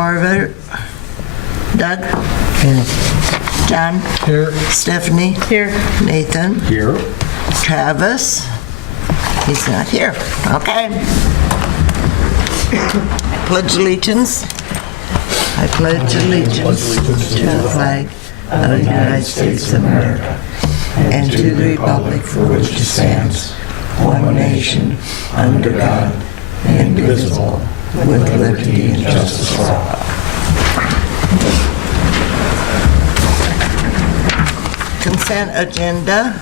Marvin. Doug? John? Here. Stephanie? Here. Nathan? Here. Travis? He's not here. Okay. Pledge allegiance. I pledge allegiance to the flag of the United States of America and to the republic for which it stands, one nation, under God, indivisible, with liberty and justice for all. Consent agenda.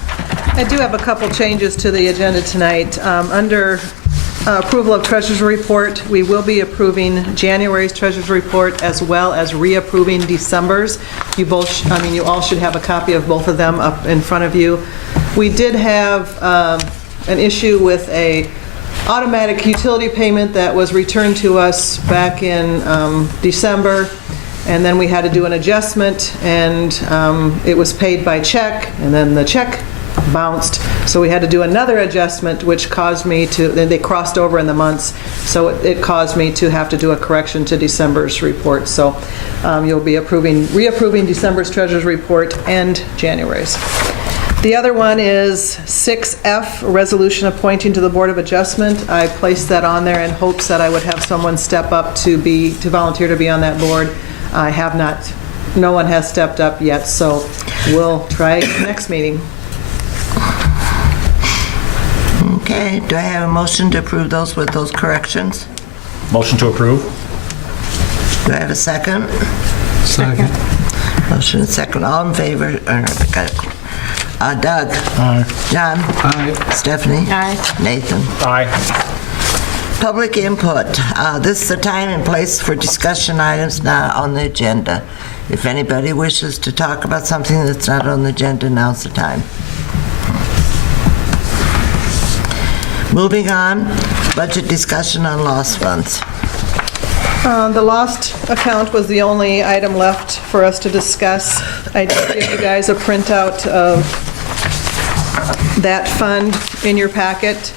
I do have a couple changes to the agenda tonight. Under approval of treasurer's report, we will be approving January's treasurer's report as well as reapproving December's. You all should have a copy of both of them up in front of you. We did have an issue with a automatic utility payment that was returned to us back in December, and then we had to do an adjustment, and it was paid by check, and then the check bounced, so we had to do another adjustment, which caused me to, they crossed over in the months, so it caused me to have to do a correction to December's report. So you'll be reapproving December's treasurer's report and January's. The other one is 6F, resolution appointing to the Board of Adjustment. I placed that on there in hopes that I would have someone step up to volunteer to be on that board. I have not, no one has stepped up yet, so we'll try next meeting. Okay, do I have a motion to approve those with those corrections? Motion to approve. Do I have a second? Second. Motion and second. All in favor? Doug? Aye. John? Aye. Stephanie? Aye. Nathan? Aye. Public input. This is the time and place for discussion items not on the agenda. If anybody wishes to talk about something that's not on the agenda, now's the time. Moving on, budget discussion on lost funds. The lost account was the only item left for us to discuss. I did give you guys a printout of that fund in your packet.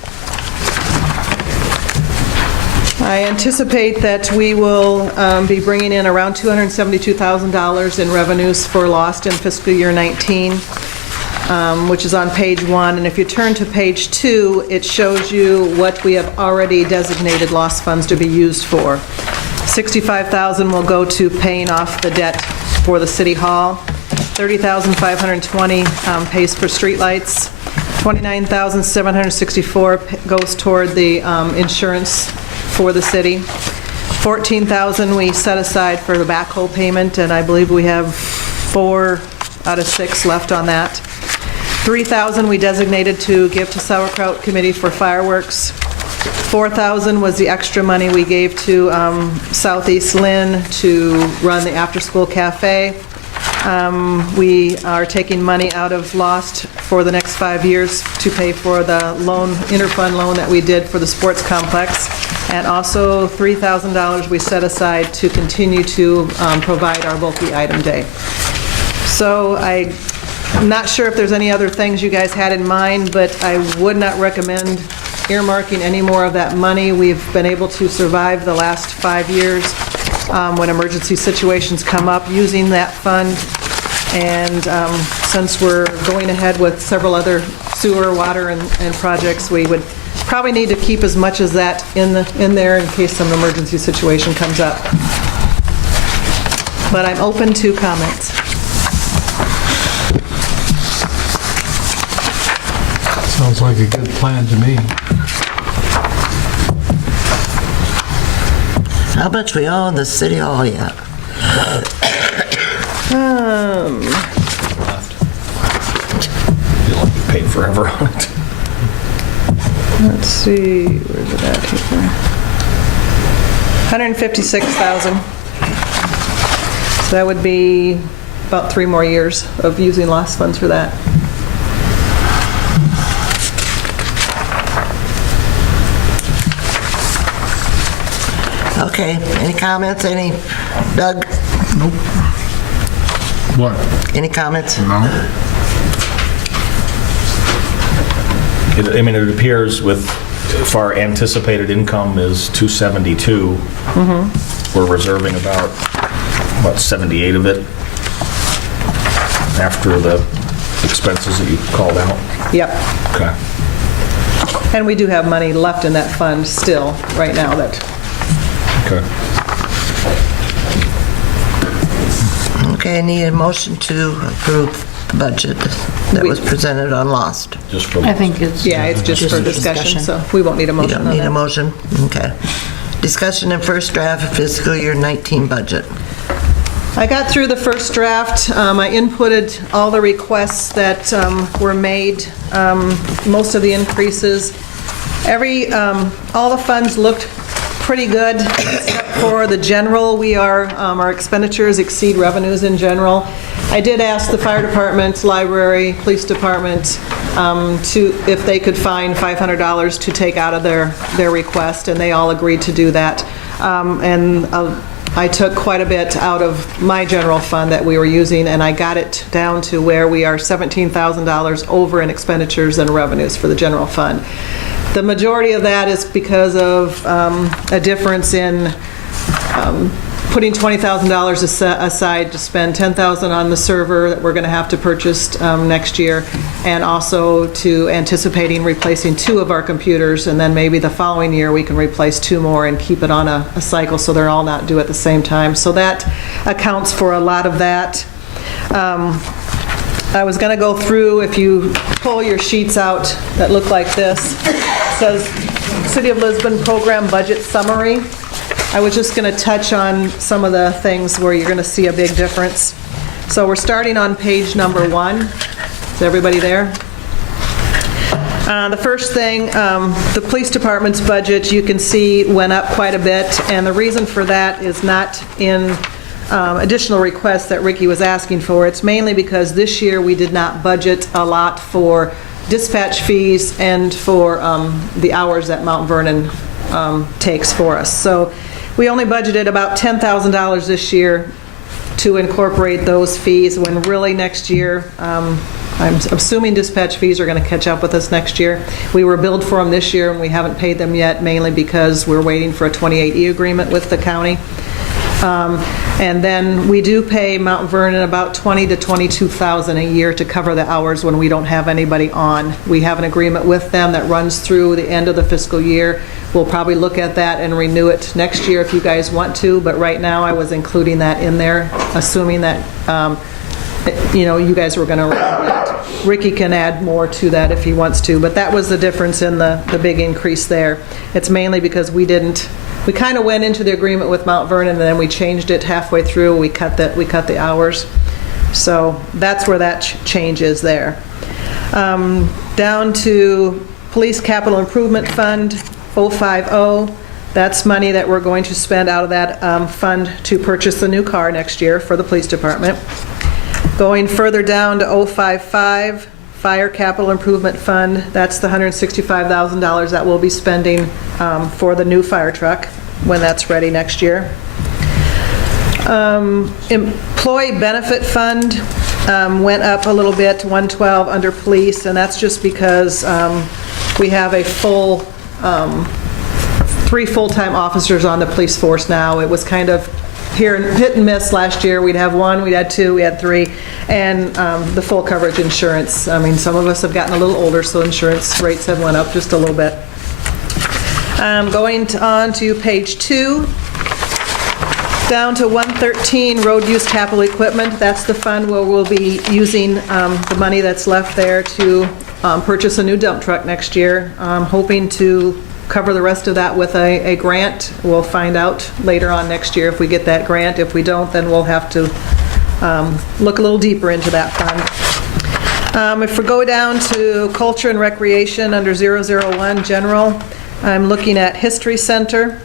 I anticipate that we will be bringing in around $272,000 in revenues for lost in fiscal year 19, which is on page 1. And if you turn to page 2, it shows you what we have already designated lost funds to be used for. $65,000 will go to paying off the debt for the city hall. $30,520 pays for streetlights. $29,764 goes toward the insurance for the city. $14,000 we set aside for the backhoe payment, and I believe we have 4 out of 6 left on that. $3,000 we designated to give to Sauerkraut Committee for fireworks. $4,000 was the extra money we gave to Southeast Lynn to run the after-school cafe. We are taking money out of lost for the next 5 years to pay for the loan, interfund loan that we did for the sports complex. And also $3,000 we set aside to continue to provide our bulky item day. So I'm not sure if there's any other things you guys had in mind, but I would not recommend earmarking any more of that money. We've been able to survive the last 5 years when emergency situations come up using that fund. And since we're going ahead with several other sewer, water, and projects, we would probably need to keep as much as that in there in case some emergency situation comes up. But I'm open to comments. Sounds like a good plan to me. How much we owe in the city hall yet? Feel like you paid forever on it. Let's see, where's it at here? $156,000. So that would be about 3 more years of using lost funds for that. Okay, any comments? Any, Doug? Nope. What? Any comments? No. I mean, it appears with, if our anticipated income is 272, we're reserving about 78 of it after the expenses that you called out? Yep. Okay. And we do have money left in that fund still, right now, that, Okay. Okay, I need a motion to approve the budget that was presented on Lost. Just for, I think it's... yeah, it's just for discussion, so we won't need a You motion don't on need a that. motion? Okay. Discussion and first draft of fiscal year 19 budget. I got through the first draft. I inputted all the requests that were made, most of the increases. All the funds looked pretty good, except for the general. Our expenditures exceed revenues in general. I did ask the fire department, library, police department, if they could find $500 to take out of their request, and they all agreed to do that. I took quite a bit out of my general fund that we were using, and I got it down to where we are $17,000 over in expenditures and revenues for the general fund. The majority of that is because of a difference in putting $20,000 aside to spend $10,000 on the server that we're going to have to purchase next year, and also to anticipating replacing 2 of our computers, and then maybe the following year we can replace 2 more and keep it on a cycle so they're all not due at the same time. So that accounts for a lot of that. I was going to go through, if you pull your sheets out that look like this, it says City of Lisbon Program Budget Summary. I was just going to touch on some of the things where you're going to see a big difference. So we're starting on page number 1. Is everybody there? The first thing, the police department's budget, you can see, went up quite a bit, and the reason for that is not in additional requests that Ricky was asking for. It's mainly because this year we did not budget a lot for dispatch fees and for the hours that Mount Vernon takes for us. So we only budgeted about $10,000 this year to incorporate those fees, when really next year, I'm assuming dispatch fees are going to catch up with us next year. We were billed for them this year, and we haven't paid them yet, mainly because we're waiting for a 28E agreement with the county. And then we do pay Mount Vernon about $20,000 to $22,000 a year to cover the hours when we don't have anybody on. We have an agreement with them that runs through the end of the fiscal year. We'll probably look at that and renew it next year if you guys want to, but right now I was including that in there, assuming that you guys were going to renew it. Ricky can add more to that if he wants to, but that was the difference in the big increase there. It's mainly because we kind of went into the agreement with Mount Vernon, and then we changed it halfway through. We cut the hours. So that's where that change is there. Down to Police Capital Improvement Fund 050. That's money that we're going to spend out of that fund to purchase a new car next year for the police department. Going further down to 055. Fire Capital Improvement Fund, that's the $165,000 that we'll be spending for the new fire truck when that's ready next year. Employee Benefit Fund went up a little bit to 112 under police, and that's just because we have a full 3 full-time officers on the police force now. It was kind of hit and miss last year. We'd have 1, we'd had 2, we had 3, and the full coverage insurance. I mean, some of us have gotten a little older, so insurance rates have went up just a little bit. Going on to page 2, down to 113, road use capital equipment. That's the fund where we'll be using the money that's left there to purchase a new dump truck next year. Hoping to cover the rest of that with a grant. We'll find out later on next year if we get that grant. If we don't, then we'll have to look a little deeper into that fund. If we go down to Culture and Recreation under 001 General, I'm looking at History Center.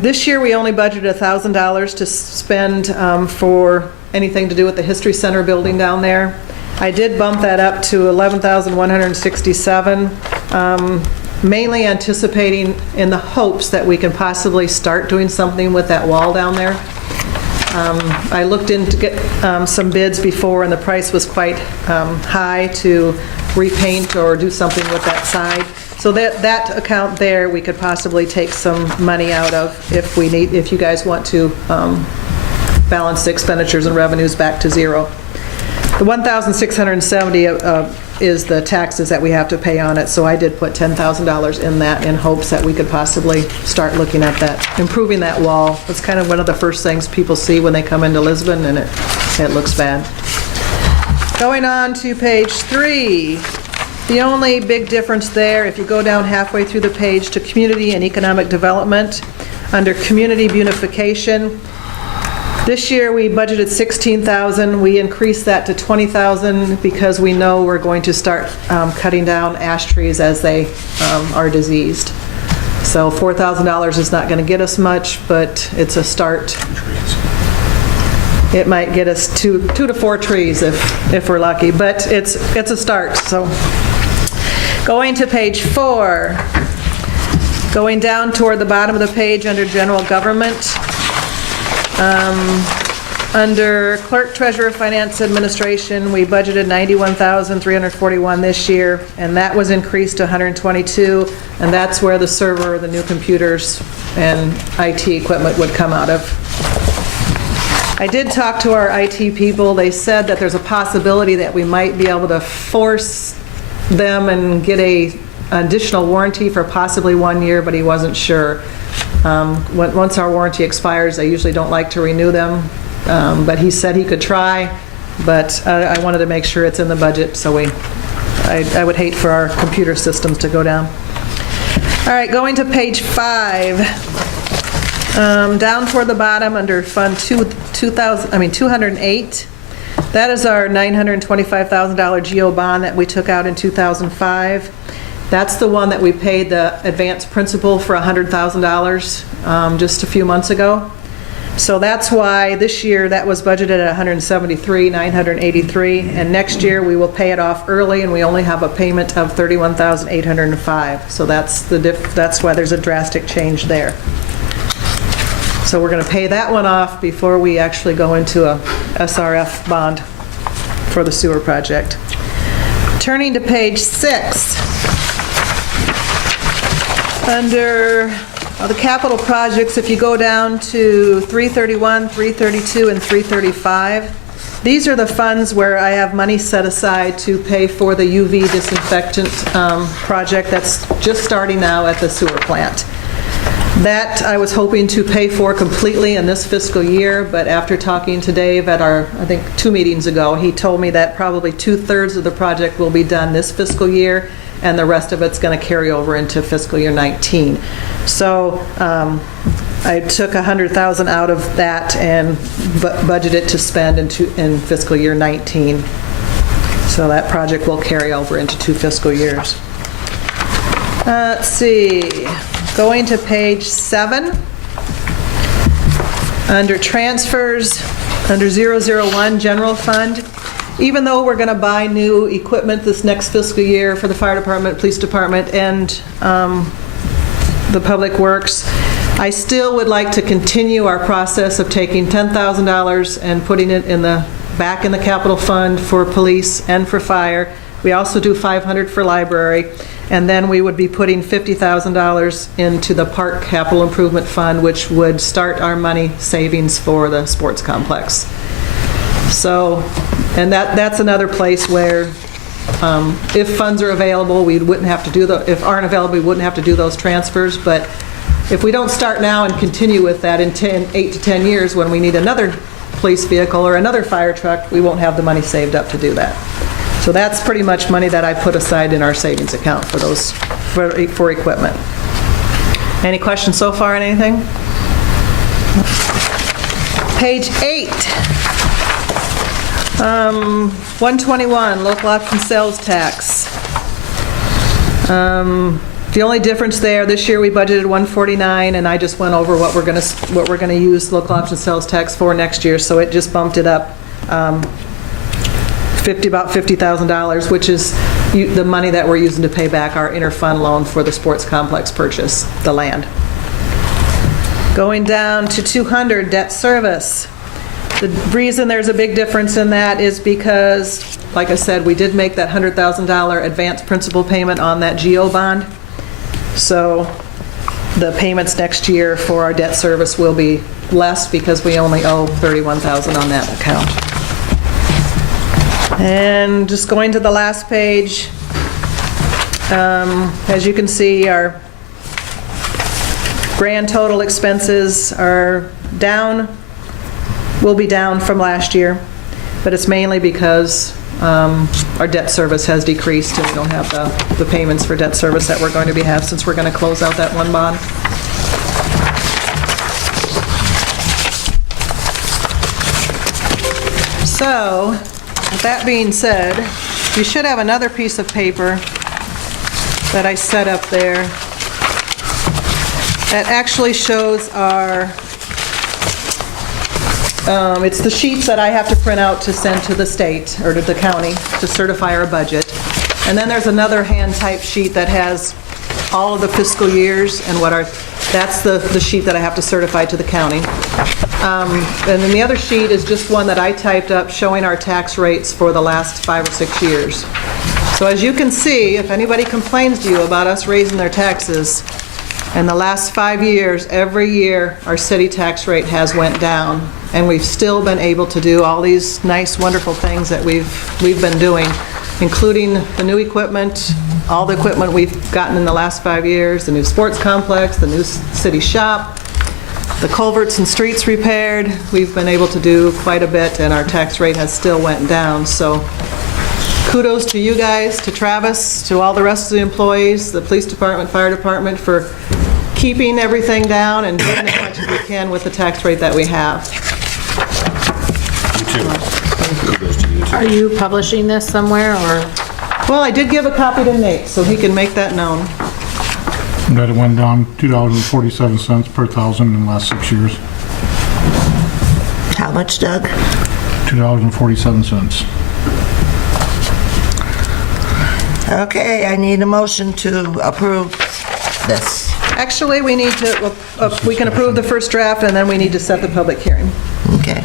This year we only budgeted $1,000 to spend for anything to do with the History Center building down there. I did bump that up to $11,167, mainly anticipating in the hopes that we can possibly start doing something with that wall down there. I looked in to get some bids before, and the price was quite high to repaint or do something with that side. So So that account there, we could possibly take some money out of if you guys want to balance the expenditures and revenues back to zero. The 1,670 is the taxes that we have to pay on it, so I did put $10,000 in that in hopes that we could possibly start looking at that, improving that wall. It's kind of one of the first things people see when they come into Lisbon, and it looks bad. Going on to page 3, the only big difference there, if you go down halfway through the page to community and economic development, under community beautification, this year we budgeted $16,000. We increased that to $20,000 because we know we're going to start cutting down ash trees as they are diseased. So $4,000 is not going to get us much, but it's a start. It might get us two to 4 trees if we're lucky, but it's a start. So going to page 4, going down toward the bottom of the page under general government. Under clerk, treasurer, finance, administration, we budgeted $91,341 this year, and that was increased to $122,000, and that's where the server, the new computers, and IT equipment would come out of. I did talk to our IT people. They said that there's a possibility that we might be able to force them and get an additional warranty for possibly 1 year, but he wasn't sure. Once our warranty expires, I usually don't like to renew them, but he said he could try, but I wanted to make sure it's in the budget, so I would hate for our computer systems to go down. All right, going to page 5, down toward the bottom under Fund 208, that is our $925,000 GO bond that we took out in 2005. That's the one that we paid the advance principal for $100,000 just a few months ago. So that's why this year that was budgeted at $173,983, and next year we will pay it off early, and we only have a payment of $31,805. So that's why there's a drastic change there. So we're going to pay that one off before we actually go into a SRF bond for the sewer project. Turning to page 6. Under the capital projects, if you go down to 331, 332, and 335, these are the funds where I have money set aside to pay for the UV disinfectant project that's just starting now at the sewer plant. That I was hoping to pay for completely in this fiscal year, but after talking to Dave at our, I think 2 meetings ago, he told me that probably 2/3 of the project will be done this fiscal year, and the rest of it's going to carry over into fiscal year 19. So I took $100,000 out of that and budgeted to spend in fiscal year 19. So that project will carry over into 2 fiscal years. Let's see. Going to page 7. Under transfers, under 001 general fund, even though we're going to buy new equipment this next fiscal year for the fire department, police department, and the public works, I still would like to continue our process of taking $10,000 and putting it back in the capital fund for police and for fire. We also do $500 for library, and then we would be putting $50,000 into the park capital improvement fund, which would start our money savings for the sports complex. So, and that's another place where if funds are available, we wouldn't have to do if aren't available, we wouldn't have to do those transfers. But if we don't start now and continue with that in 8 to 10 years, when we need another police vehicle or another fire truck, we won't have the money saved up to do that. So that's pretty much money that I put aside in our savings account for those for equipment. Any questions so far on anything? Page 8. 121, local option sales tax. The only difference there, this year we budgeted $149, and I just went over what we're going to use local option sales tax for next year, so it just bumped it up about $50,000, which is the money that we're using to pay back our interfund loan for the sports complex purchase, the land. Going down to 200, debt service. The reason there's a big difference in that is because, like I said, we did make that $100,000 advance principal payment on that GO bond. So the payments next year for our debt service will be less because we only owe $31,000 on that account. And just going to the last page, as you can see, our grand total expenses are down, will be down from last year, but it's mainly because our debt service has decreased and we don't have the payments for debt service that we're going to have since we're going to close out that one bond. So, with that being said, you should have another piece of paper that I set up there that actually shows our, it's the sheets that I have to print out to send to the state or to the county to certify our budget. And then there's another hand-typed sheet that has all of the fiscal years and what our, that's the sheet that I have to certify to the county. And then the other sheet is just one that I typed up showing our tax rates for the last 5 or 6 years. So as you can see, if anybody complains to you about us raising their taxes, in the last 5 years, every year, our city tax rate has went down, and we've still been able to do all these nice, wonderful things that we've been doing, including the new equipment, all the equipment we've gotten in the last 5 years, the new sports complex, the new city shop, the culverts and streets repaired. We've been able to do quite a bit, and our tax rate has still went down. So kudos to you guys, to Travis, to all the rest of the employees, the police department, fire department, for keeping everything down and doing as much as we can with the tax rate that we have. You too. Kudos to you too. Are you publishing this somewhere, or? Well, I did give a copy to Nate, so he can make that known. That it went down $2.47 per thousand in the last 6 years. How much, Doug? $2.47. Okay, I need a motion to approve this. Actually, we need to, we can approve the first draft, and then we need to set the public hearing. Okay.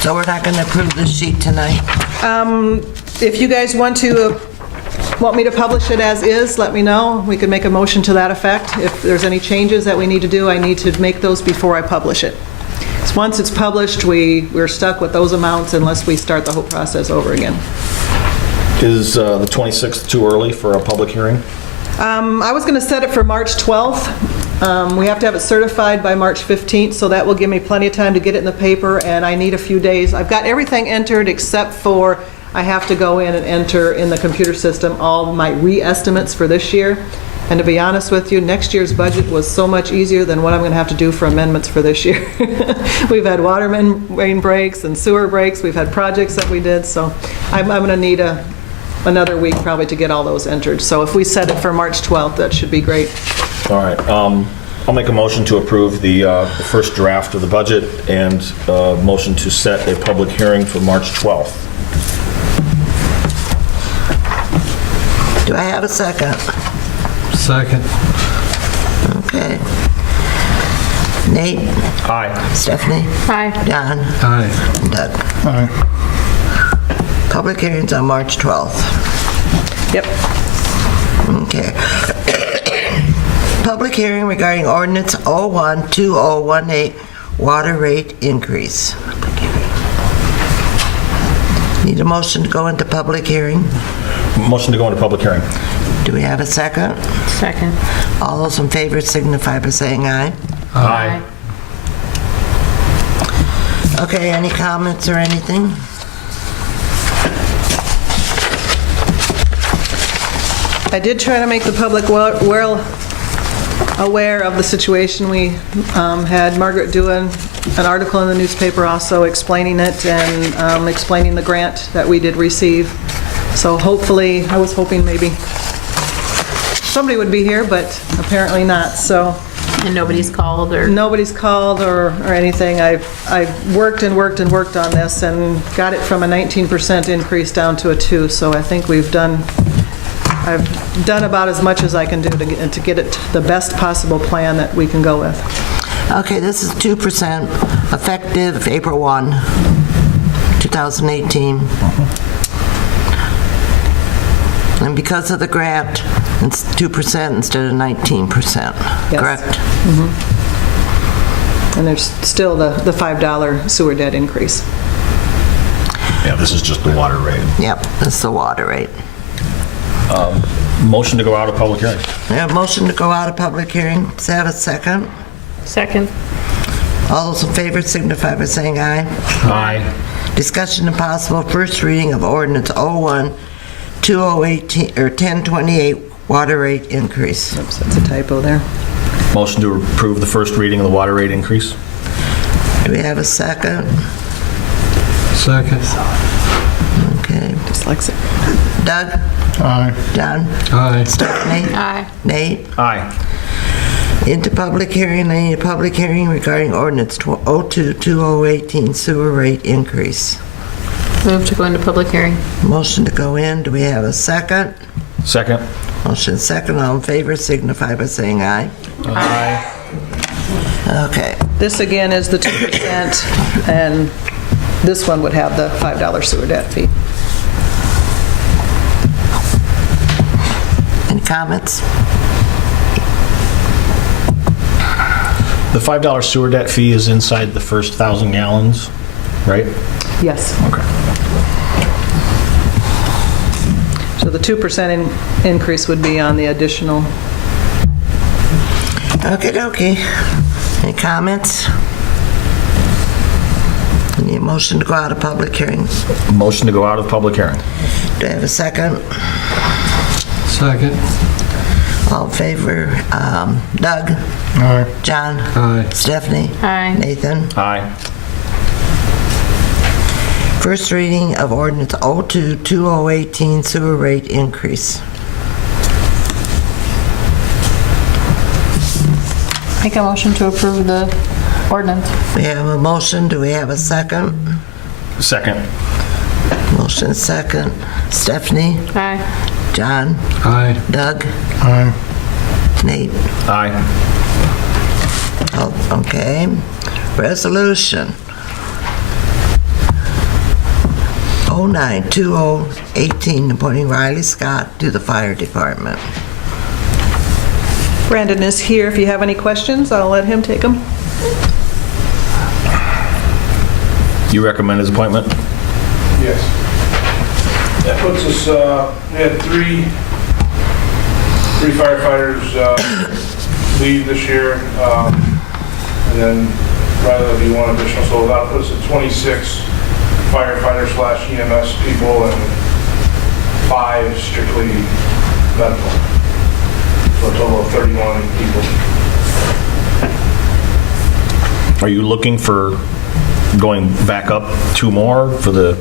So we're not going to approve this sheet tonight? If you guys want me to publish it as is, let me know. We could make a motion to that effect. If there's any changes that we need to do, I need to make those before I publish it. So once it's published, we're stuck with those amounts unless we start the whole process over again. Is the 26th too early for a public hearing? I was going to set it for March 12th. We have to have it certified by March 15th, so that will give me plenty of time to get it in the paper, and I need a few days. I've got everything entered except for I have to go in and enter in the computer system all my re-estimates for this year. And to be honest with you, next year's budget was so much easier than what I'm going to have to do for amendments for this year. We've had water main breaks and sewer breaks. We've had projects that we did, so I'm going to need another week probably to get all those entered. So if we set it for March 12th, that should be great. All right. I'll make a motion to approve the first draft of the budget and motion to set a public hearing for March 12th. Do I have a second? Second. Okay. Nate? Aye. Stephanie? Hi. John? Aye. And Doug? Aye. Public hearings on March 12th. Yep. Okay. Public hearing regarding ordinance 01-2018, water rate increase. Need a motion to go into public hearing? Motion to go into public hearing. Do we have a second? Second. All those in favor signify by saying aye. Aye. Okay, any comments or anything? I did try to make the public well aware of the situation. We had Margaret do an article in the newspaper also explaining it and explaining the grant that we did receive. So hopefully, I was hoping maybe somebody would be here, but apparently not. So And nobody's called, or? nobody's called or anything. I've worked and worked and worked on this and got it from a 19% increase down to a 2%. So I think I've done about as much as I can do to get it the best possible plan that we can go with. Okay, this is 2% effective April 1, 2018. And because of the grant It's 2% instead of 19%, Yes. correct? And there's still the $5 sewer debt increase. Yeah, this is just the water rate. Yep, that's the water rate. Motion to go out of public hearing. We have a motion to go out of public hearing. Does that have a second? Second. All those in favor signify by saying aye. Aye. Discussion and possible first reading of ordinance 01-2018 water rate increase. Oops, that's a typo there. Motion to approve the first reading of the water rate increase. Do we have a second? Second. Okay. Dyslexic. Doug? Aye. John? Aye. Stephanie? Aye. Nate? Aye. Into public hearing. I need a public hearing regarding ordinance 02-2018 sewer rate increase. Move to go into public hearing. Motion to go in. Do we have a second? Second. Motion second. All in favor signify by saying aye. Aye. Okay. This again is the 2%, and this one would have the $5 sewer debt fee. Any comments? The $5 sewer debt fee is inside the first 1,000 gallons, right? Yes. Okay. So the 2% increase would be on the additional. Okay. Any comments? I need a motion to go out of public hearing. Motion to go out of public hearing. Do I have a second? Second. All in favor? Doug? Aye. John? Aye. Stephanie? Aye. Nathan? Aye. First reading of ordinance 02-2018 sewer rate increase. Make a motion to approve the ordinance. We have a motion. Do we have a second? Second. Motion second. Stephanie? Aye. John? Aye. Doug? Aye. Nate? Aye. Oh, okay. Resolution 09-2018 appointing Riley Scott to the fire department. Brandon is here. If you have any questions, I'll let him take them. You recommend his appointment? Yes. That puts us, we had three firefighters leave this year, and then rather than be one additional, so that puts us at 26 firefighter/EMS people and 5 strictly medical. So a total of 31 people. Are you looking for going back up 2 more for the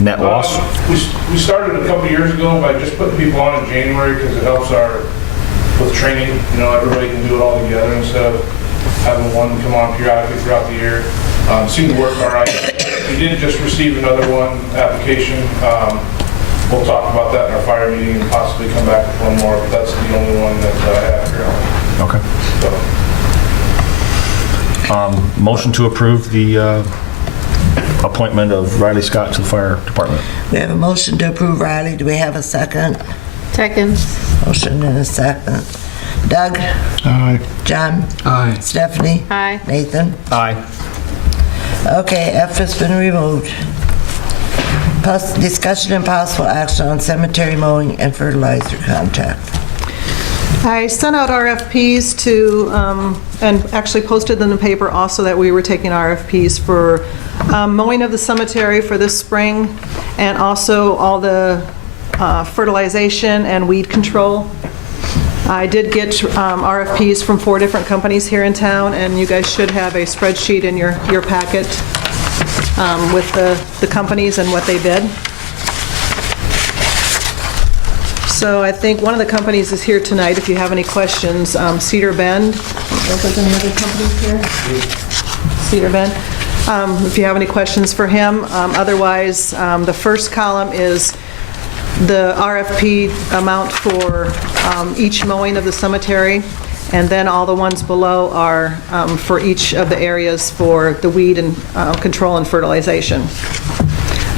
net loss? We started a couple years ago by just putting people on in January because it helps with training. You know, everybody can do it all together instead of having one come on periodically throughout the year. Seemed to work all right. We did just receive another application. We'll talk about that in our fire meeting and possibly come back with one more, but that's the only one that I have currently. Okay. So, Motion to approve the appointment of Riley Scott to the fire department. We have a motion to approve Riley. Do we have a second? Second. Motion and a second. Doug? Aye. John? Aye. Stephanie? Aye. Aye. Nathan? Okay, F has been removed. Discussion and possible action on cemetery mowing and fertilizer contract. I sent out RFPs to, and actually posted in the paper also that we were taking RFPs for mowing of the cemetery for this spring, and also all the fertilization and weed control. I did get RFPs from 4 different companies here in town, and you guys should have a spreadsheet in your packet with the companies and what they bid. So I think one of the companies is here tonight, if you have any questions. Cedar Bend. I don't know if there's any other companies here. Cedar Bend. If you have any questions for him. Otherwise, the first column is the RFP amount for each mowing of the cemetery, and then all the ones below are for each of the areas for the weed and control and fertilization.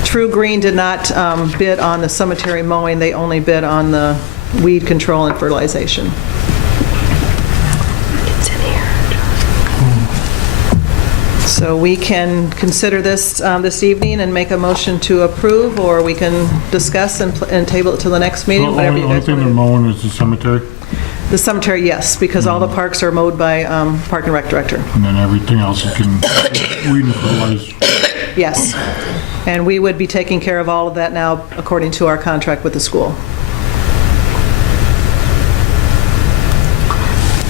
True Green did not bid on the cemetery mowing, they only bid on the weed control and fertilization. So we can consider this this evening and make a motion to approve, or we can discuss and table it till the next meeting, The whatever you only guys thing they're want. mowing is the cemetery, The cemetery, yes, because all the parks are mowed by Park and Rec Director. and then everything else you can weed and fertilize. Yes. And we would be taking care of all of that now according to our contract with the school.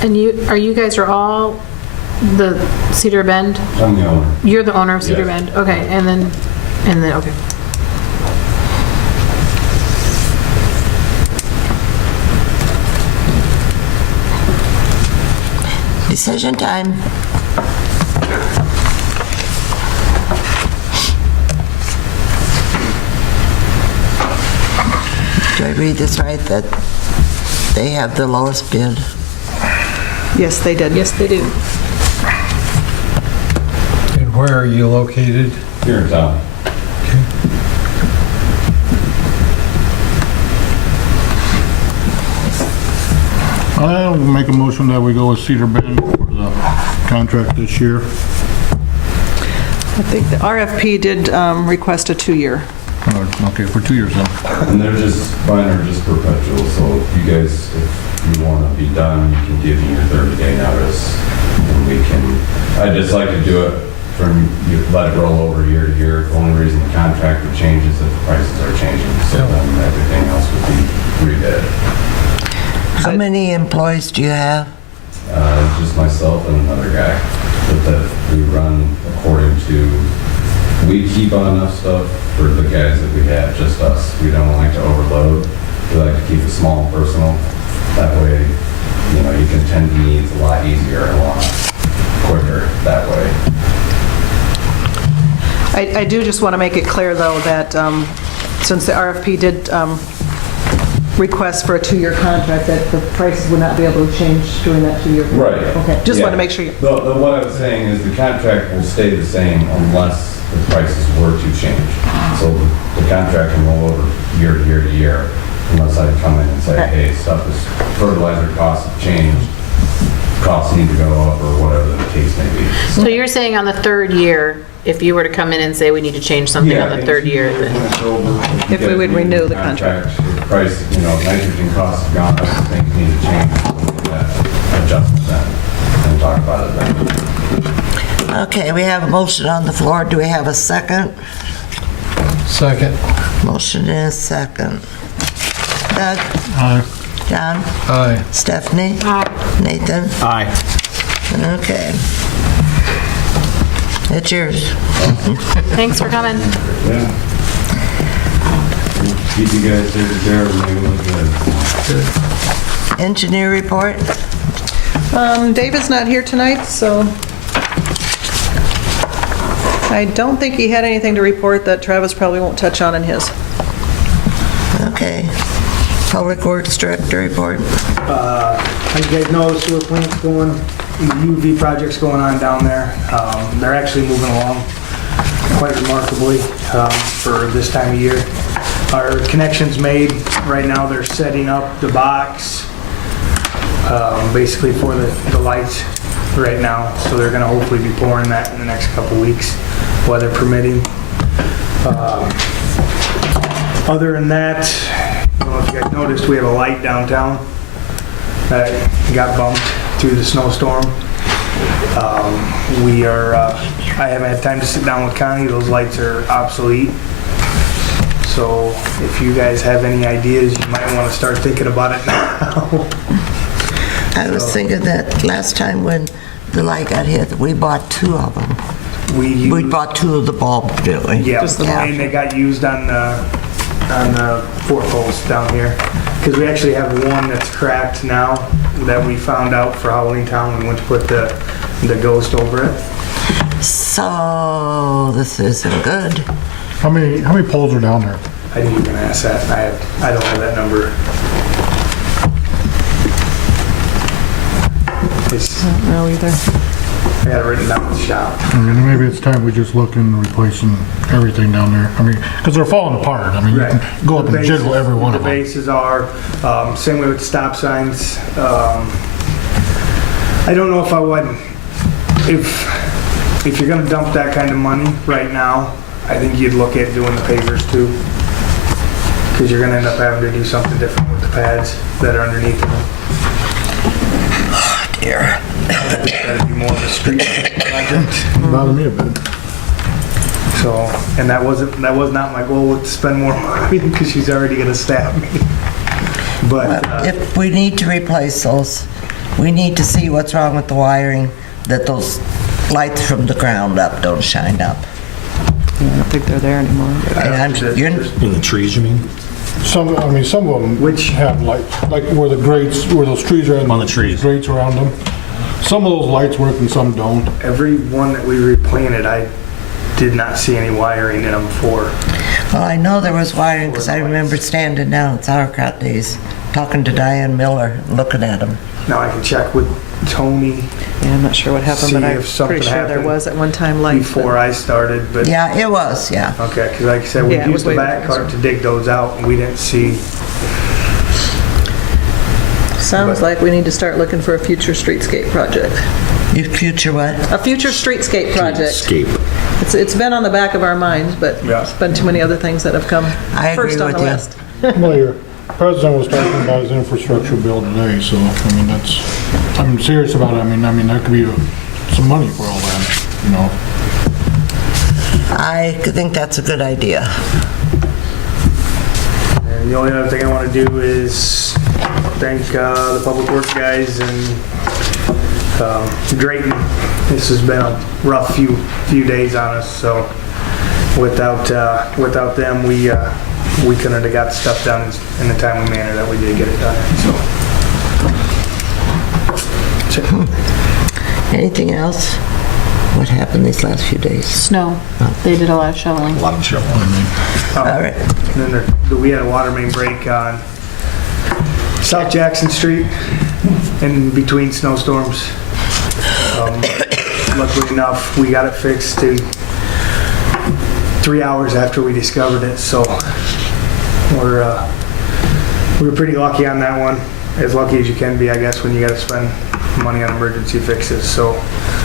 And you guys are all the Cedar Bend? I'm the owner. You're the owner of Cedar Yes. Bend? Okay, and then, okay. Decision time. Do I read this right, that they have the lowest bid? Yes, they did. Yes, they do. And where are you located? Here in town. I'll make a motion that we go with Cedar Bend for the contract this year. I think the RFP did request a 2-year. Okay, for 2 years then. And they're just, mine are just perpetual, so if you guys, if you want to be done, you can give me your 30-day notice. And we can, I just like to do it from, you let it roll over year to year. The only reason the contract would change is if the prices are changing, so then everything else would be rebid. How many employees do you have? Just myself and another guy, but that we run according to, we keep on enough stuff for the guys that we have, just us. We don't like to overload. We like to keep it small and personal. That way, you know, you can tend to needs a lot easier and a lot quicker that way. I do just want to make it clear, though, that since the RFP did request for a 2-year contract, that the prices would not be able to change during that 2-year period. Right. Okay, just Yeah. want to make sure you... What I was saying is the contract will stay the same unless the prices were to change. So the contract can roll over year to year to year unless I come in and say, hey, stuff is, fertilizer costs have changed, costs need to go up, or whatever the case may be. So you're saying on the 3rd year, if you were to come in and say we need to change something on the 3rd year, then... If we would renew the contract. If price, you know, nitrogen costs have gone up, things need to change, that adjustment then, and talk about it then. Okay, we have a motion on the floor. Do we have a second? Second. Motion and a second. Doug? Aye. John? Aye. Stephanie? Aye. Nathan? Aye. Okay. It's yours. Thanks for coming. Yeah. Keep you guys taken care of when we look good. Engineer report? David's not here tonight, so I don't think he had anything to report that Travis probably won't touch on in his. Okay. Public Works Director report. As you guys know, the sewer plant's going, the UV project's going on down there. They're actually moving along quite remarkably for this time of year. Our connection's made. Right now, they're setting up the box basically for the lights right now. So they're gonna hopefully be pouring that in the next couple weeks, weather permitting. Other than that, I don't know if you guys noticed, we have a light downtown that got bumped through the snowstorm. I haven't had time to sit down with Connie. Those lights are obsolete. So if you guys have any ideas, you might want to start thinking about it now. I was thinking that last time when the light got hit, we bought 2 of them. We bought 2 of the bulbs, didn't we? Yeah, Just the and they got used on the 4 poles down here. Because we actually have one that's cracked now that we found out for Halloween Town. We went to put the ghost over it. So this isn't good. How many poles are down there? I didn't even ask that. I don't have that number. I don't know either. I got it written down at the shop. I mean, maybe it's time we just look into replacing everything down there. I mean, because they're falling apart. I mean, you can go up and jiggle every one of The them. bases are, same way with the stop signs. I don't know if I would, if you're gonna dump that kind of money right now, I think you'd look at doing the pavers too. Because you're gonna end up having to do something different with the pads that are underneath them. Dear. That'd be more of a street project. Bother me a bit. So, and that was not my goal, to spend more money because she's already gonna stab me. But, If we need to replace those, we need to see what's wrong with the wiring, that those lights from the ground up don't shine up. I don't think they're there anymore. And you're, In the trees, you mean? Some of them Which- have lights, like where the grates, where those trees are. On the trees. Grates around them. Some of those lights work and some don't. every one that we replanted, I did not see any wiring in them for. well, I know there was wiring because I remember standing down at Sauerkraut days, talking to Diane Miller, looking at them. Now I can check with Tony Yeah, I'm not sure what happened, but See I'm if something pretty sure there happened was at one time lights. but- before I started, but, Yeah, it was, yeah. okay, because like I said, we Yeah, it was used the way back before. cart to dig those out, and we didn't see, Sounds like we need to start looking for a future streetscape project. Your future what? A future streetscape project. Escape. It's been on the back of our minds, but Yeah. there's been too many other things that have come I agree first on the with you. list. Well, your president was talking about his infrastructure bill today, so, I mean, I'm serious about it. I mean, that could be some money for all that, you know. I think that's a good idea. and the only other thing I want to do is thank the Public Works guys and Drayton. This has been a rough few days on us, so without them, we couldn't have got stuff done in the timely manner that we did get it done. So, Anything else? What happened these last few days? Snow. They did a lot of shoveling. A lot of shoveling. All right. and then we had a water main break on South Jackson Street in between snowstorms. Luckily enough, we got it fixed 3 hours after we discovered it, so we were pretty lucky on that one. As lucky as you can be, I guess, when you got to spend money on emergency fixes. So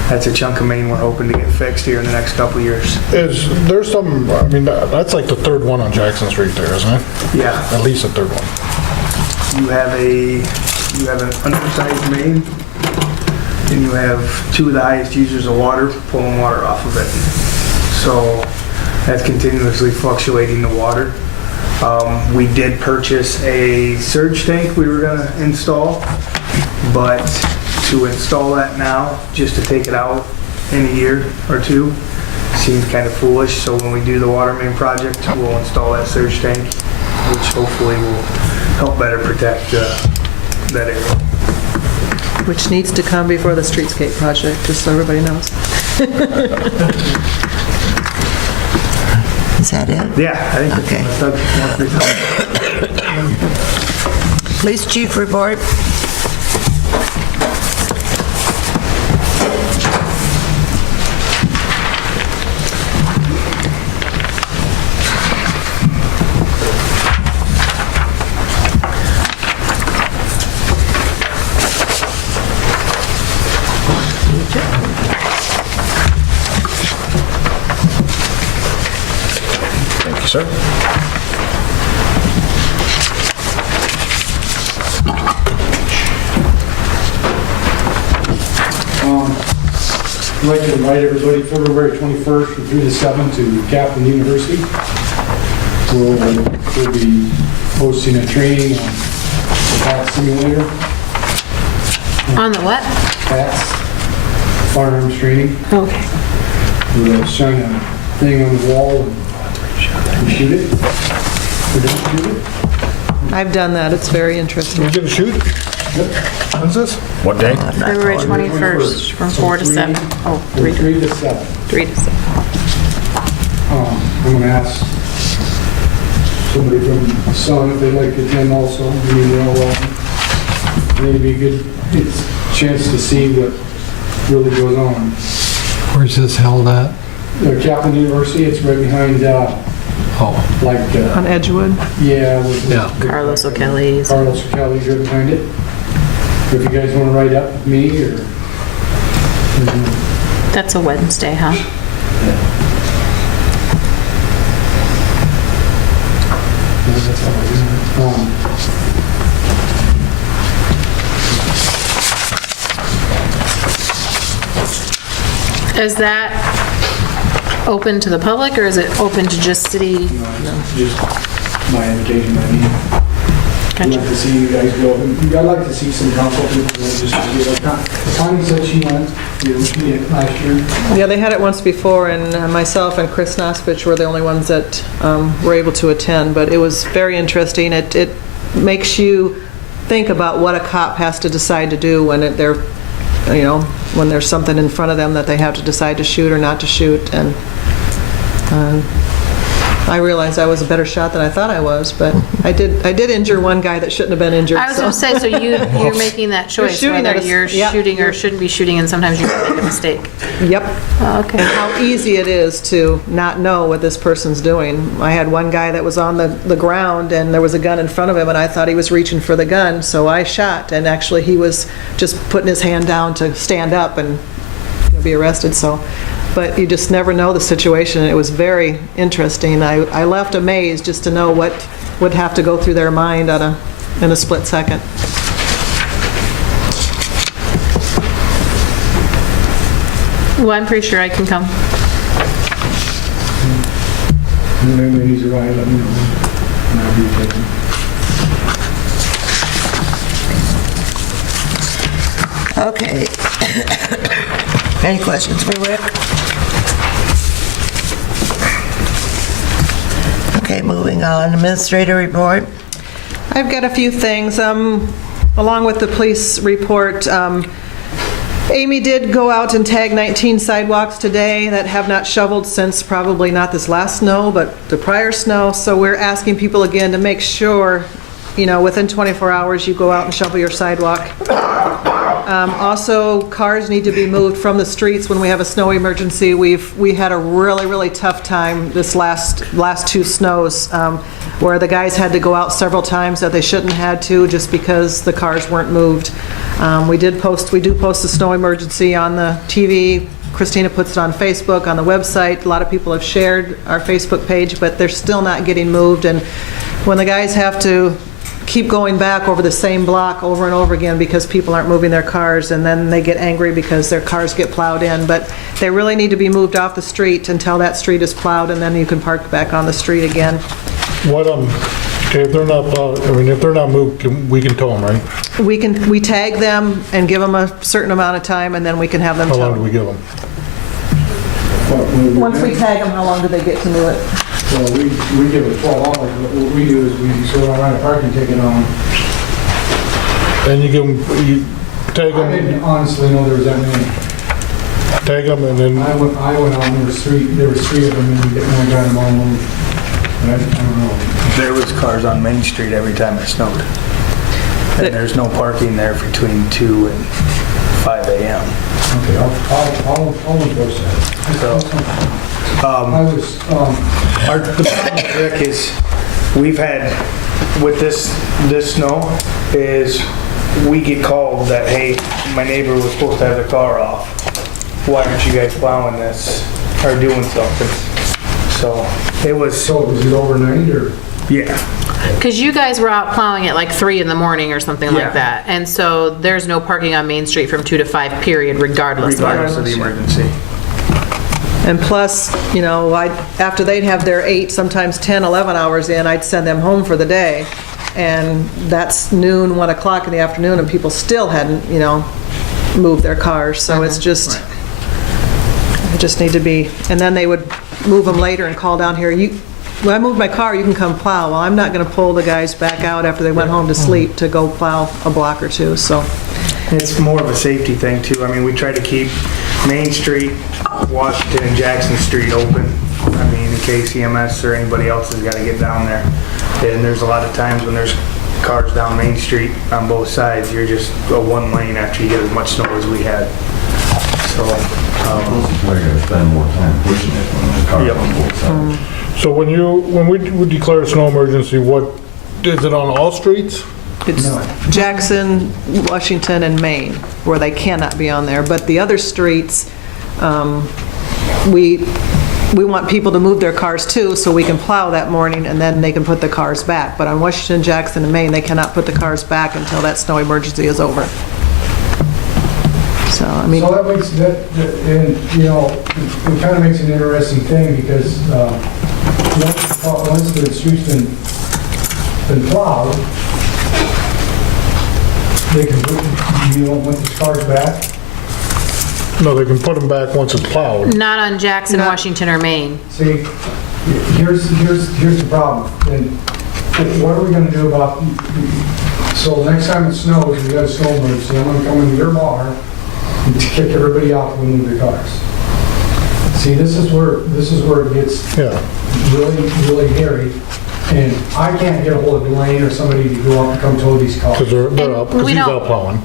that's a chunk of main we're hoping to get fixed here in the next couple of years. There's some, I mean, that's like the third one on Jackson Street there, isn't it? Yeah, At least the third one. you have an undersized main, and you have two of the highest users of water pulling water off of it. So that's continuously fluctuating the water. We did purchase a surge tank we were gonna install, but to install that now, just to take it out in a year or two, seems kind of foolish. So when we do the water main project, we'll install that surge tank, which hopefully will help better protect that area. Which needs to come before the streetscape project, just so everybody knows. Is that it? Yeah, I think Okay. that's Police chief report. Thank you, sir. I'd like to invite everybody February 21st through the 7th to Kaplan University. We'll be hosting a training on the PATS simulator. On the what? PATS, firearms training. Okay. We'll shine a thing on the wall and shoot it. Or don't shoot it. I've done that, it's very interesting. You gonna shoot? When's this? What day? February 21st from 4 to 7. Oh, 3 3 to 7. to 7. I'm going to ask somebody from Sun if they'd like to attend also. I mean, they're all welcome. Maybe a good chance to see what really goes on. Where's this held at? Chaplain University, it's right behind, Oh, like, On Edgewood? yeah. Yeah. Carlos O'Kelly's. Carlos Kelly's right behind it. If you guys want to ride up with me or... That's a Wednesday, huh? Is that open to the public, or is it open to just city? Just my invitation, I mean. I'd like to see you guys go. I'd like to see some council people, just, Connie said she went, she did last year. Yeah, they had it once before, and myself and Chris Nosfich were the only ones that were able to attend, but it was very interesting. It makes you think about what a cop has to decide to do when they're, you know, when there's something in front of them that they have to decide to shoot or not to shoot. And I realized I was a better shot than I thought I was, but I did injure one guy that shouldn't have been injured. I was going to say, so you're making that choice, shooting whether at a- you're yeah. shooting or shouldn't be shooting, and sometimes you make a mistake. Yep. Oh, okay. And how easy it is to not know what this person's doing. I had one guy that was on the ground, and there was a gun in front of him, and I thought he was reaching for the gun, so I shot, and actually he was just putting his hand down to stand up and be arrested. So, but you just never know the situation. It was very interesting. I left amazed just to know what would have to go through their mind in a split second. Well, I'm pretty sure I can come. And then when he's arrived, let me know. And I'll be taking. Okay. Any questions for Rick? Okay, moving on. Administrator report. I've got a few things. Along with the police report, Amy did go out and tag 19 sidewalks today that have not shoveled since probably not this last snow, but the prior snow. So we're asking people again to make sure, you know, within 24 hours you go out and shovel your sidewalk. Also, cars need to be moved from the streets when we have a snow emergency. We had a really tough time this last two snows where the guys had to go out several times that they shouldn't had to just because the cars weren't moved. We do post the snow emergency on the TV. Christina puts it on Facebook, on the website. A lot of people have shared our Facebook page, but they're still not getting moved. And when the guys have to keep going back over the same block over and over again because people aren't moving their cars, and then they get angry because their cars get plowed in. But they really need to be moved off the street until that street is plowed, and then you can park back on the street again. What, okay, if they're not plowed, I mean, if they're not moved, we can tow them, right? We tag them and give them a certain amount of time, and then we can have them How long do towed. we give them? Once we tag them, how long do they get to move it? Well, we give it $12, but what we do is we sort of write a parking ticket on them. And you give them, you tag I didn't them, honestly know there was that many. tag them, and then, I went on, there was three of them, and I got them all moved. But I don't know. There was cars on Main Street every time it snowed. And there's no parking there between 2 and 5 a.m. Okay, I'll enforce that. So, I was, the problem with Rick is, we've had, with this snow, is we get called that, hey, my neighbor was supposed to have their car off. Why aren't you guys plowing this or doing something? So it was, so was it overnight or? yeah. Because you guys were out plowing at like 3 in the morning or something Yeah. like that. And so there's no parking on Main Street from 2 to 5, period, regardless Regardless of the emergency. And plus, you know, after they'd have their 8, sometimes 10, 11 hours in, I'd send them home for the day. And that's noon, 1 o'clock in the afternoon, and people still hadn't, you know, moved their cars. So it's just, it just need to be, and then they would move them later and call down here. When I moved my car, you can come plow. Well, I'm not going to pull the guys back out after they went home to sleep to go plow a block or two, so. It's more of a safety thing too. I mean, we try to keep Main Street, Washington, and Jackson Street open. I mean, in case EMS or anybody else has got to get down there. And there's a lot of times when there's cars down Main Street on both sides, you're just a one lane after you get as much snow as we had. I gotta spend more time pushing it when the car's on both sides. So when we would declare a snow emergency, what, is it on all streets? It's Jackson, Washington, and Maine, where they cannot be on there. But the other streets, we want people to move their cars too, so we can plow that morning, and then they can put the cars back. But on Washington, Jackson, and Maine, they cannot put the cars back until that snow emergency is over. So, I mean... So that makes, and, you know, it kind of makes an interesting thing, because once the street's been plowed, they can put, you don't want the cars back? No, they can put them back once it's plowed. Not on Jackson, Washington, or Maine. See, here's the problem. And what are we gonna do about, so next time it snows, we got a snow emergency, I'm gonna come into your bar and kick everybody out to move their cars. See, this is where it gets really, really hairy. And I can't get a hold of Dwayne or somebody to go up and come tow these cars. Because they're up, because he's out plowing.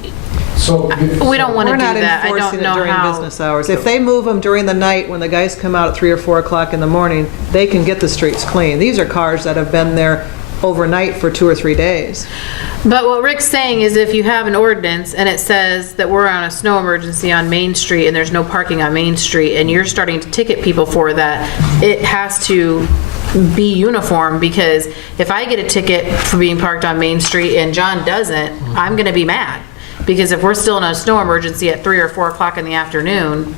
So We don't want to We're do not that. I enforcing don't it know during how. business hours. If they move them during the night, when the guys come out at 3 or 4 o'clock in the morning, they can get the streets clean. These are cars that have been there overnight for 2 or 3 days. But what Rick's saying is if you have an ordinance and it says that we're on a snow emergency on Main Street and there's no parking on Main Street and you're starting to ticket people for that, it has to be uniform, because if I get a ticket for being parked on Main Street and John doesn't, I'm going to be mad. Because if we're still in a snow emergency at 3 or 4 o'clock in the afternoon,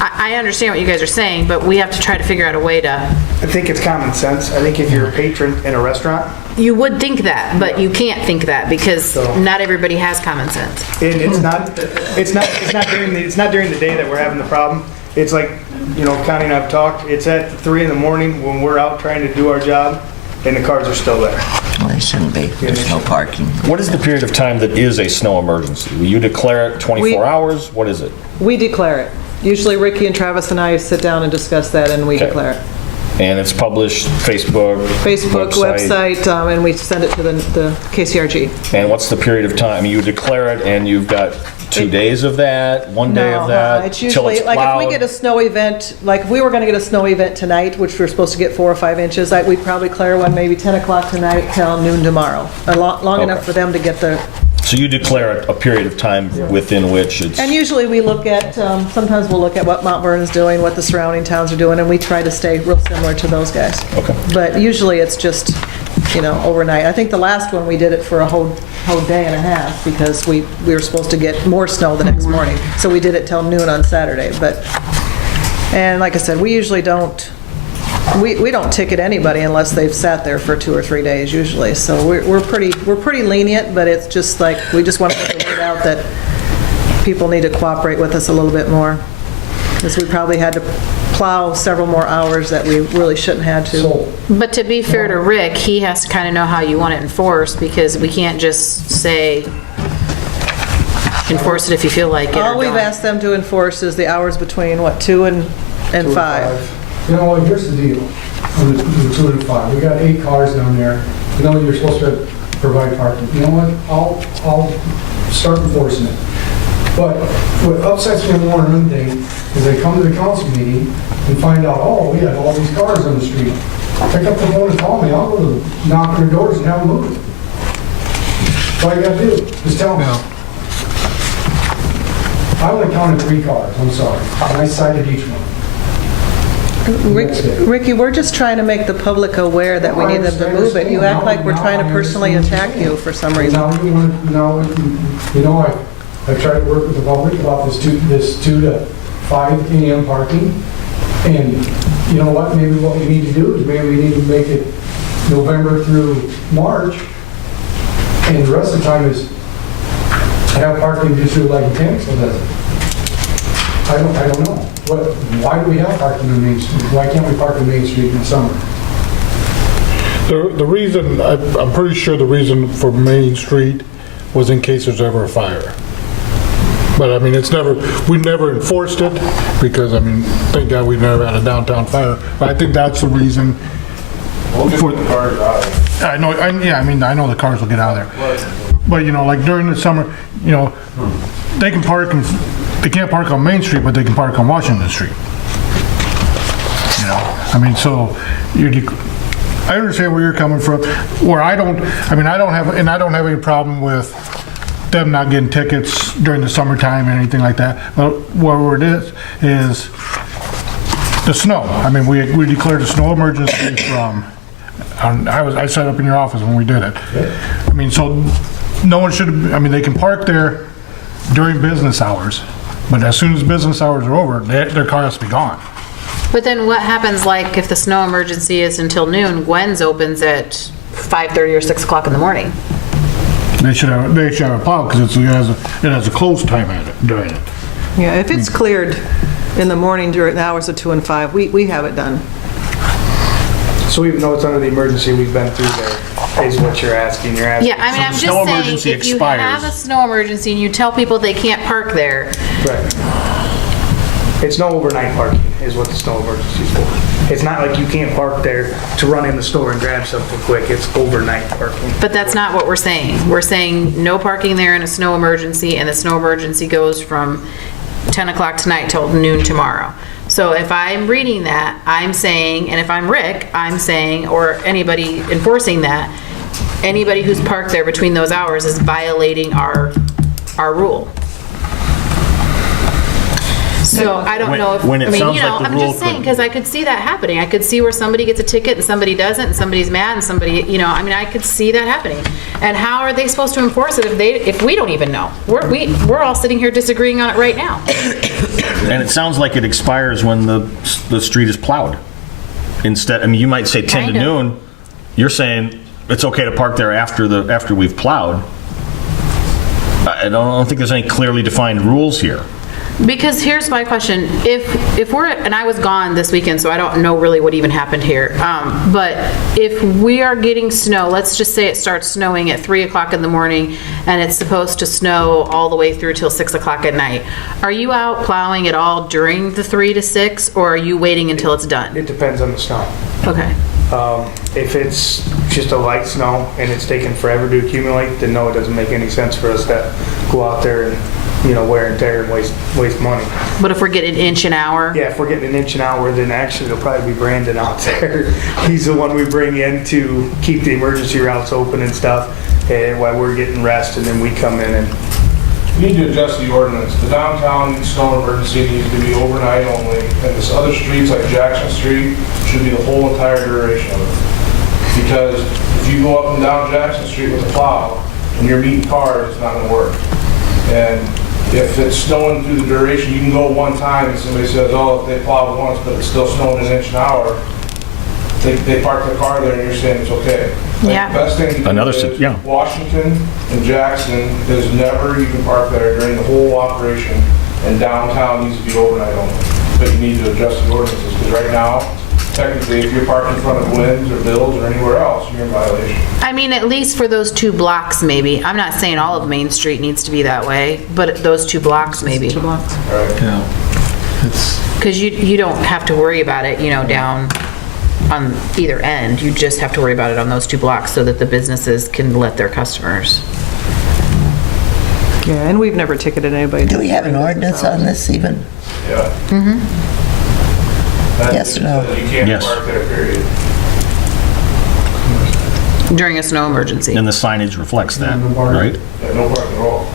I understand what you guys are saying, but we have to try to figure out a way to... I think it's common sense. I think if you're a patron in a restaurant, You would think that, but you can't think that because not everybody has common sense. and it's not during the day that we're having the problem. It's like, you know, Connie and I've talked, it's at 3 in the morning when we're out trying to do our job and the cars are still there. Well, they shouldn't be. There's no parking. What is the period of time that is a snow emergency? Will you declare it 24 hours? What is it? We declare it. Usually Ricky and Travis and I sit down and discuss that, and we Okay. declare it. And it's published Facebook, website, and we send it to the KCRG. And what's the period of time? You declare it and you've got 2 days of that, 1 day of that, It's till usually, it's like if we plowed? get a snow event, like if we were gonna get a snow event tonight, which we're supposed to get 4 or 5 inches, we'd probably clear one maybe 10 o'clock tonight till noon tomorrow. Long enough Okay. for them to get the, So you declare a period of time within which it's... and usually we look at, sometimes we'll look at what Mount Vernon's doing, what the surrounding towns are doing, and we try to stay real similar to those guys. Okay. But usually it's just, you know, overnight. I think the last one we did it for a whole day and a half because we were supposed to get more snow the next morning. So we did it till noon on Saturday, but, and like I said, we usually don't, we don't ticket anybody unless they've sat there for 2 or 3 days usually. So we're pretty lenient, but it's just like, we just want to put the word out that people need to cooperate with us a little bit more. Because we probably had to plow several more hours that we really shouldn't have to. So, But to be fair to Rick, he has to kind of know how you want it enforced, because we can't just say, enforce it if you feel like it. or All we've don't. asked them to enforce is the hours between, what, 2 and 5. You know what, here's the deal, on the 2 and 5, we got 8 cars down there, you know, you're supposed to provide parking. You know what, I'll start enforcing it. But what upsets me more than anything is they come to the council meeting and find out, oh, we have all these cars on the street. Pick up the phone and call me, I'll go knock on their doors and have them moved. That's all you gotta do, just tell me. I only counted 3 cars, I'm sorry, and I cited each one. Ricky, we're just trying to make the public aware that we need them to move it. You act like we're trying to personally attack you for some reason. I've tried to work with the public about this 2 to 5 a.m. parking, and you know what, maybe what we need to do is maybe we need to make it November through March, and the rest of the time is have parking just through like Mechanicsville does it. I don't know. Why do we have parking on Main Street? Why can't we park on Main Street in the summer? The reason, I'm pretty sure the reason for Main Street was in case there's ever a fire. But I mean, we never enforced it because, I mean, thank God we never had a downtown fire. But I think that's the reason. We'll just put the cars out. I know the cars will get out of there. But, you know, like during the summer, you know, they can park in they can't park on Main Street, but they can park on Washington Street. You know, I mean, so I understand where you're coming from, where I don't have any problem with them not getting tickets during the summertime or anything like that. But where it is the snow. I mean, we declared a snow emergency from, I sat up in your office when we did it. I mean, so no one should, they can park there during business hours, but as soon as business hours are over, their car has to be gone. But then what happens, like, if the snow emergency is until noon, Gwen's opens at 5:30 or 6 o'clock in the morning? They should have a plow because it has a close time at it, during it. Yeah, if it's cleared in the morning during the hours of 2 and 5, we have it done. So even though it's under the emergency, we've been through there, is what you're asking. You're asking. Yeah, I mean, I'm just snow saying, emergency if you expires. have a snow emergency and you tell people they can't park there, Right. It's no overnight parking is what the snow emergency is for. It's not like you can't park there to run in the store and grab something quick. It's overnight parking. but that's not what we're saying. We're saying no parking there in a snow emergency, and the snow emergency goes from 10 o'clock tonight till noon tomorrow. So if I'm reading that, I'm saying, and if I'm Rick, I'm saying, or anybody enforcing that, anybody who's parked there between those hours is violating our rule. So I don't know if, when it sounds like the I'm rule just saying, could- because I could see that happening. I could see where somebody gets a ticket and somebody doesn't, and somebody's mad and somebody, I could see that happening. And how are they supposed to enforce it if we don't even know? We're all sitting here disagreeing on it right now. And it sounds like it expires when the street is plowed. Instead, you might say 10 to Kind of. noon. You're saying it's okay to park there after we've plowed. I don't think there's any clearly defined rules here. Because here's my question, if we're, and I was gone this weekend, so I don't know really what even happened here, but if we are getting snow, let's just say it starts snowing at 3 o'clock in the morning, and it's supposed to snow all the way through till 6 o'clock at night, are you out plowing at all during the 3 to 6, or are you waiting until it's done? It depends on the snow. Okay. If it's just a light snow and it's taking forever to accumulate, then no, it doesn't make any sense for us to go out there and, wear and tear and waste money. But if we're getting an inch an hour? Yeah, if we're getting an inch an hour, then actually it'll probably be Brandon out there. He's the one we bring in to keep the emergency routes open and stuff, and while we're getting rest, and then we come in and You need to adjust the ordinance. The downtown snow emergency needs to be overnight only, and this other streets like Jackson Street should be the whole entire duration of it. Because if you go up and down Jackson Street with a plow and you're meeting cars, it's not gonna work. And if it's snowing through the duration, you can go one time and somebody says, oh, if they plowed once, but it's still snowing an inch an hour, they park their car there and you're saying it's okay. Yeah. The best thing to do Another is sit- yeah. Washington and Jackson is never you can park there during the whole operation, and downtown needs to be overnight only. But you need to adjust the ordinances, because right now, technically, if you're parked in front of Wynn's or Bill's or anywhere else, you're in violation. At least for those 2 blocks, maybe. I'm not saying all of Main Street needs to be that way, but those 2 blocks, maybe. 2 blocks. Yeah. It's, Because you don't have to worry about it, down on either end. You just have to worry about it on those 2 blocks so that the businesses can let their customers. Yeah, and we've never ticketed anybody. Do we have an ordinance on this even? Yeah. Yes or no? You can't Yes. park there, period. During a snow emergency. And the signage reflects that, right? Yeah, no parking at all.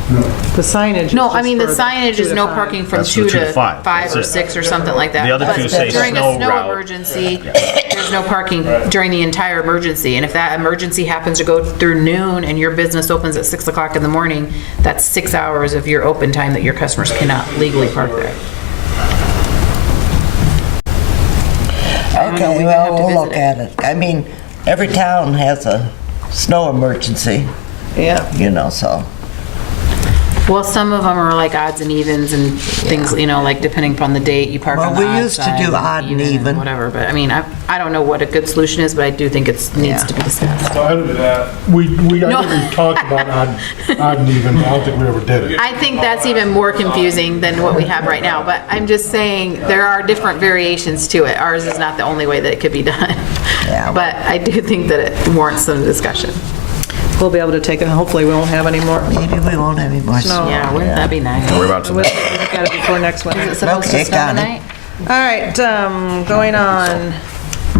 The signage. No, is just the for signage 2 is to no 5. parking from That's 2 the 2 to to 5 5. or 6 or something like that. The other But two say during snow a snow route. emergency, there's no parking during the entire emergency. And if that emergency happens to go through noon and your business opens at 6 o'clock in the morning, that's 6 hours of your open time that your customers cannot legally park there. Okay, we well, have to we'll visit look it. at it. Every town has a snow emergency, Yeah. so. Well, some of them are like odds and evens and things, like depending upon the date, you park Well, on the we odd used to side, do odd and even. Whatever, but I don't know what a good solution is, but I do think it needs to be discussed. Don't do that. I think we talked about odd and even, but I don't think we ever did it. I think that's even more confusing than what we have right now, but I'm just saying there are different variations to it. Ours is not the only way that it could be done. Yeah. But I do think that it warrants some discussion. We'll be able to take it, hopefully we won't have any more. Maybe we won't have any more No. snow. Yeah, wouldn't that be nice? Don't worry about it We'll tonight. at it before next winter. Is it supposed Okay, to snow got it. tonight? All right, going on.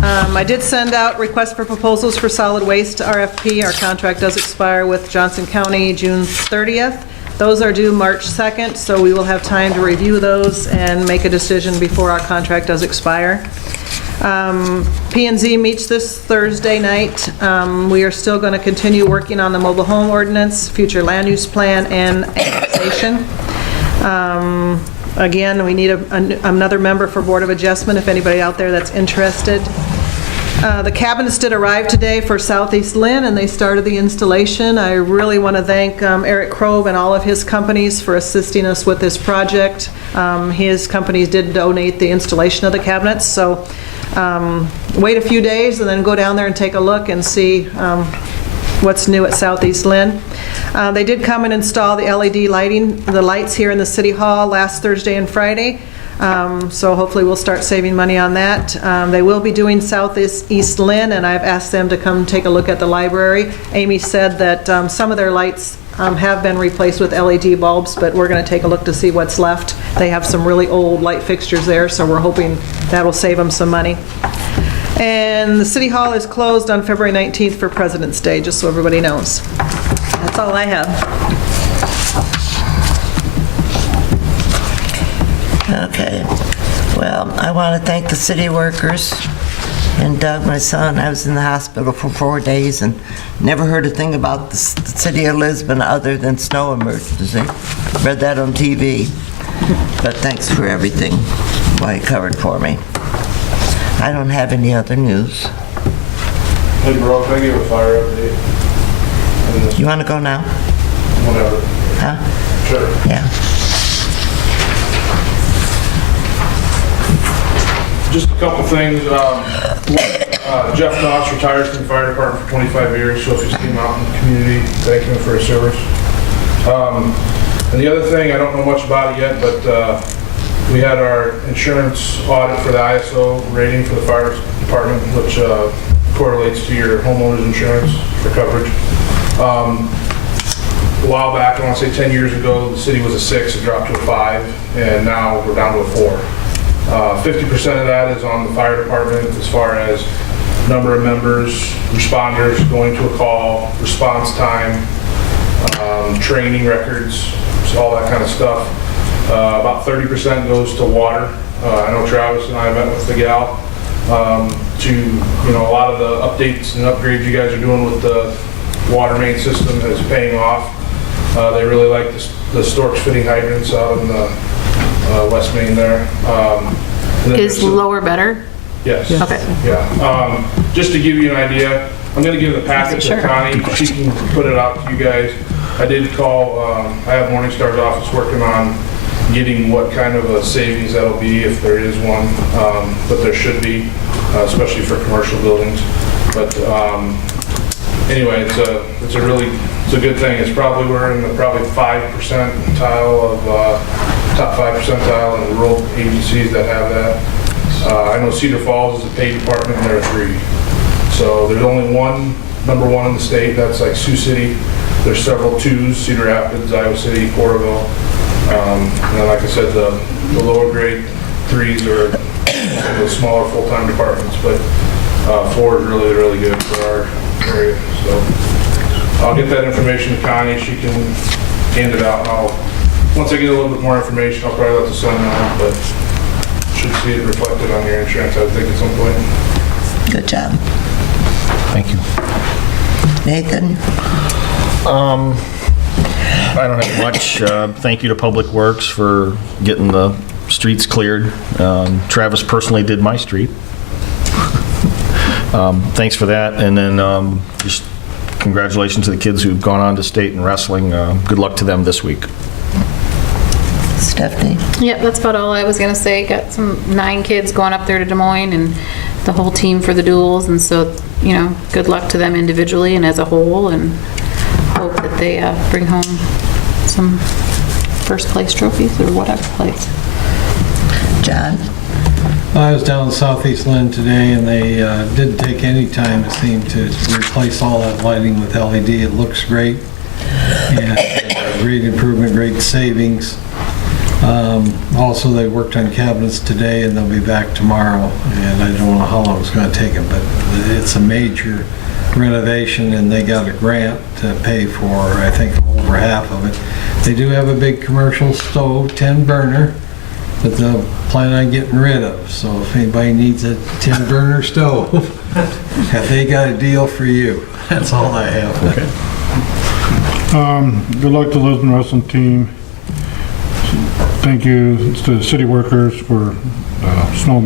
I did send out requests for proposals for solid waste RFP. Our contract does expire with Johnson County June 30th. Those are due March 2nd, so we will have time to review those and make a decision before our contract does expire. P&Z meets this Thursday night. We are still going to continue working on the mobile home ordinance, future land use plan, and annexation. Again, we need another member for Board of Adjustment, if anybody out there that's interested. The cabinets did arrive today for Southeast Lynn, and they started the installation. I really want to thank Eric Krove and all of his companies for assisting us with this project. His companies did donate the installation of the cabinets, so wait a few days and then go down there and take a look and see what's new at Southeast Lynn. They did come and install the LED lighting, the lights here in the City Hall last Thursday and Friday. So hopefully we'll start saving money on that. They will be doing Southeast Lynn, and I've asked them to come take a look at the library. Amy said that some of their lights have been replaced with LED bulbs, but we're going to take a look to see what's left. They have some really old light fixtures there, so we're hoping that'll save them some money. And the City Hall is closed on February 19th for President's Day, just so everybody knows. That's all I have. Okay. Well, I want to thank the city workers and Doug, my son. I was in the hospital for 4 days and never heard a thing about the city of Lisbon other than snow emergency. Read that on TV. But thanks for everything, what you covered for me. I don't have any other news. Hey, bro, can I give a fire update? You want to go now? Whatever. Huh? Sure. Yeah. Just a couple things. Jeff Knotts retired from the fire department for 25 years, so if you see him out in the community, thank him for his service. And the other thing, I don't know much about it yet, but we had our insurance audit for the ISO rating for the fire department, which correlates to your homeowner's insurance for coverage. A while back, I want to say 10 years ago, the city was a 6, it dropped to a 5, and now we're down to a 4. 50% of that is on the fire department as far as number of members, responders going to a call, response time, training records, all that kind of stuff. About 30% goes to water. I know Travis and I met with the gal to, a lot of the updates and upgrades you guys are doing with the water main system is paying off. They really like the Storks fitting hydrants out in the West Main there. Is lower better? Yes. Okay. Yeah. Just to give you an idea, I'm going to give the packet to Connie. She can put it out to you guys. I did call, I have Morningstar's office working on getting what kind of a savings that'll be if there is one, but there should be, especially for commercial buildings. But anyway, it's a good thing. It's probably, we're in the probably 5 percentile of top 5 percentile in rural agencies that have that. I know Cedar Falls is a paid department and they're 3. So there's only one, number 1 in the state, that's like Sioux City. There's several 2s, Cedar Rapids, Iowa City, Porterville. And then like I said, the lower grade 3s are the smaller full-time departments, but 4 is really, really good for our area. So I'll get that information to Connie. She can hand it out. And once I get a little bit more information, I'll probably let the son know, but should see it reflected on your insurance, I would think, at some point. Good job. Thank you. Nathan? I don't have much. Thank you to Public Works for getting the streets cleared. Travis personally did my street. Thanks for that. And then just congratulations to the kids who've gone on to state in wrestling. Good luck to them this week. Stephanie? Yep, that's about all I was going to say. Got some 9 kids going up there to Des Moines and the whole team for the duels. And so, good luck to them individually and as a whole, and hope that they bring home some first place trophies or whatever place. John? I was down in Southeast Lynn today, and they didn't take any time, it seemed, to replace all that lighting with LED. It looks great, and great improvement, great savings. Also, they worked on cabinets today, and they'll be back tomorrow, and I don't know how long it's going to take them, but it's a major renovation, and they got a grant to pay for, I think, over half of it. They do have a big commercial stove, 10 burner, that they'll plan on getting rid of. So if anybody needs a 10 burner stove, have they got a deal for you? That's all I have. Good luck to the Lisbon wrestling team. Thank you to the city workers for snow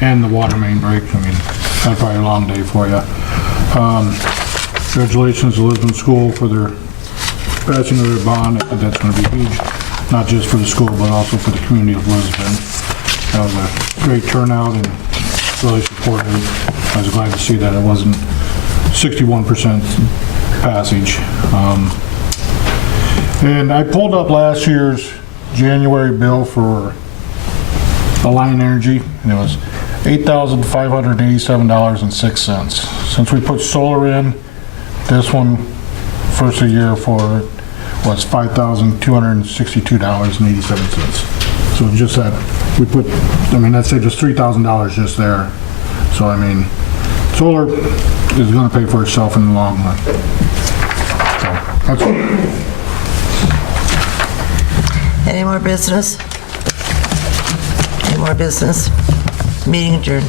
and the water main break. I mean, that's probably a long day for you. Congratulations to Lisbon School for their passing of their bond. I think that's going to be huge, not just for the school, but also for the community of Lisbon. That was a great turnout and really supportive. I was glad to see that it wasn't 61% passage. And I pulled up last year's January bill for Alliant Energy, and it was $8,587.06. Since we put solar in, this one, first of the year for it, was $5,262.87. So just that, we put, I mean, that saved us $3,000 just there. So, I mean, solar is gonna pay for itself in the long run. So, that's all. Any more business? Any more business? Meeting adjourned.